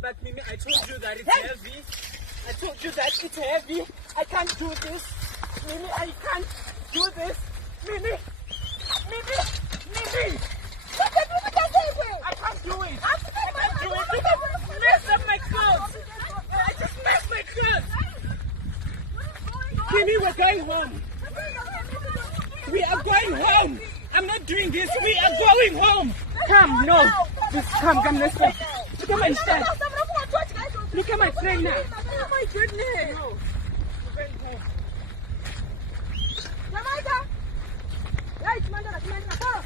But Mimi, I told you that it's heavy. I told you that it's heavy. I can't do this. Mimi, I can't do this. Mimi. I can't do it. I can't do it. You just mess up my clothes. I just messed my clothes. Mimi, we're going home. We are going home. I'm not doing this. We are going home. Come, no. Just come this way. Look at my shirt. Look at my trainer. Oh my goodness. No. We're going home. Jamaica. Right, Mandela.